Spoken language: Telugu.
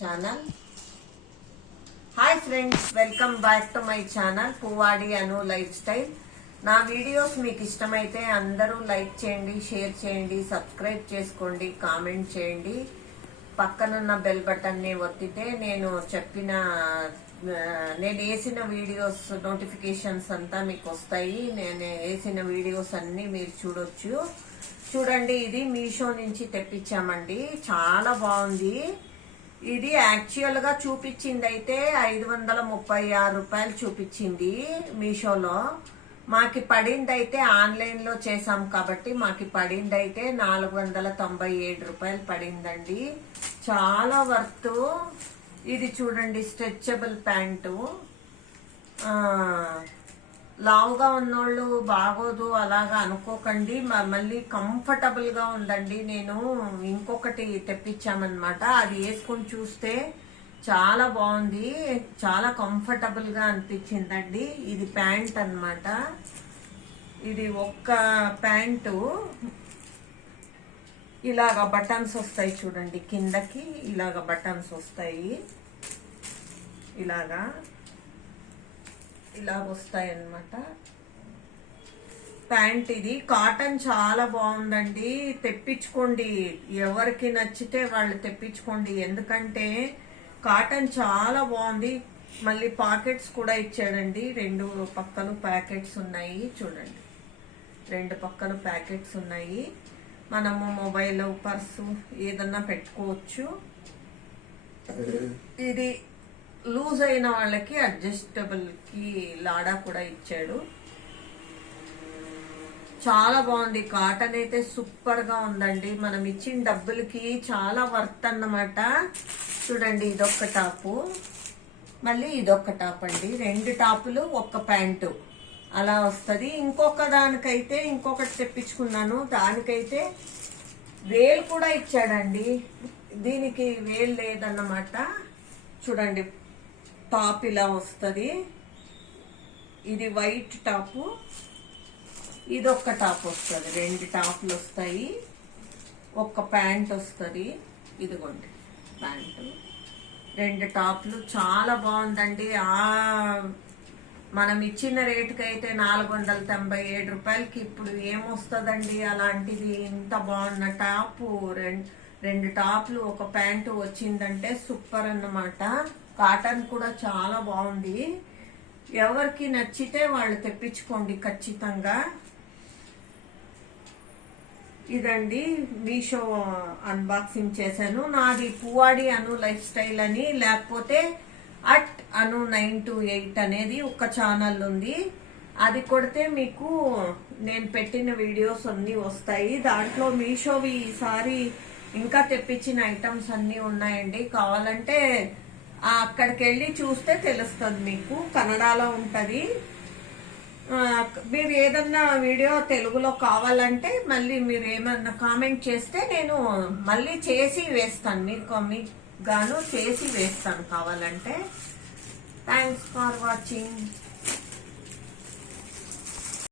Channel. Hi friends, welcome back to my channel Puvvadi Anu life style. నా వీడియోస్ మీకు ఇష్టమైతే అందరూ లైక్ చేయండి, షేర్ చేయండి, సబ్స్క్రైబ్ చేసుకోండి, కామెంట్ చేయండి. పక్కనున్న బెల్ బటన్ని ఒత్తితే నేను వేసిన వీడియోస్ నోటిఫికేషన్స్ అంతా మీకు వస్తాయి. నేను వేసిన వీడియోస్ అన్ని మీరు చూడొచ్చు. చూడండి, ఇది మీషో నుంచి తెప్పించామండి. చాలా బాగుంది. ఇది యాక్చువల్ గా చూపించింది అయితే 536 రూపాయలు చూపించింది మీషోలో. మాకి పడింది అయితే ఆన్లైన్ లో చేసాం కాబట్టి మాకి పడింది అయితే 497 రూపాయలు పడిందండి. చాలా వర్త్. ఇది చూడండి, స్ట్రెచబుల్ ప్యాంటు. లావుగా ఉన్నోళ్ళు బాగోదు అలాగా అనుకోకండి, మళ్ళీ కంఫర్టబుల్ గా ఉందండి. నేను ఇంకొకటి తెప్పించామన్నమాట, అది వేసుకొని చూస్తే చాలా బాగుంది, చాలా కంఫర్టబుల్ గా అనిపించిందండి. ఇది ప్యాంట్ అన్నమాట. ఇది ఒక్క ప్యాంటు ఇలాగా బటన్స్ వస్తాయి చూడండి, కిందకి ఇలాగా బటన్స్ వస్తాయి, ఇలాగా వస్తాయి అన్నమాట. ప్యాంట్ ఇది కాటన్, చాలా బాగుందండి. తెప్పించుకోండి, ఎవరికి నచ్చితే వాళ్ళు తెప్పించుకోండి, ఎందుకంటే కాటన్ చాలా బాగుంది. మళ్ళీ పాకెట్స్ కూడా ఇచ్చాడండి, 2 పక్కలు ప్యాకెట్స్ ఉన్నాయి చూడండి, 2 పక్కలు ప్యాకెట్స్ ఉన్నాయి. మనము మొబైల్, పర్సు ఏదన్నా పెట్టుకోవచ్చు. ఇది లూజ్ అయిన వాళ్ళకి అడ్జస్టబుల్ కి లాడా కూడా ఇచ్చాడు. చాలా బాగుంది. కాటన్ అయితే సూపర్ గా ఉందండి. మనం ఇచ్చిన డబ్బులకి చాలా వర్త్ అన్నమాట. చూడండి, ఇదొక్క టాపు, మళ్ళీ ఇదొక్క టాప్ అండి. 2 టాపులు, ఒక్క ప్యాంటు అలా వస్తుంది. ఇంకొక దానికైతే ఇంకొకటి తెప్పించుకున్నాను, దానికైతే వేలు కూడా ఇచ్చాడండి. దీనికి వేలు లేదన్నమాట. చూడండి, టాప్ ఇలా వస్తుంది. ఇది వైట్ టాపు, ఇదొక్క టాప్ వస్తుంది. 2 టాపులు వస్తాయి, ఒక్క ప్యాంట్ వస్తుంది. ఇదిగోండి ప్యాంటు, 2 టాపులు. చాలా బాగుందండి. మనం ఇచ్చిన రేటుకి అయితే 497 రూపాయలకి ఇప్పుడు ఏమొస్తుందండి అలాంటిది. ఇంత బాగున్న టాపు, 2 టాప్లు, ఒక ప్యాంటు వచ్చిందంటే సూపర్ అన్నమాట. కాటన్ కూడా చాలా బాగుంది. ఎవరికి నచ్చితే వాళ్ళు తెప్పించుకోండి ఖచ్చితంగా. ఇదండి, మీషో అన్బాక్సింగ్ చేశాను. నాది పువ్వాడి అను లైఫ్ స్టైల్ అని, లేకపోతే @anu 928 అనేది ఒక ఛానల్ ఉంది. అది కొడితే మీకు నేను పెట్టిన వీడియోస్ అన్ని వస్తాయి. దాంట్లో మీషోవి ఈసారి ఇంకా తెప్పించిన ఐటమ్స్ అన్ని ఉన్నాయండి. కావాలంటే అక్కడికి వెళ్ళి చూస్తే తెలుస్తుంది మీకు, కన్నడలో ఉంటది. మీరు ఏదన్నా వీడియో తెలుగులో కావాలంటే మళ్ళీ మీరు ఏమన్నా కామెంట్ చేస్తే నేను మళ్ళీ చేసి వేస్తాను, మీకు గాను చేసి వేస్తాను కావాలంటే. Thanks for watching.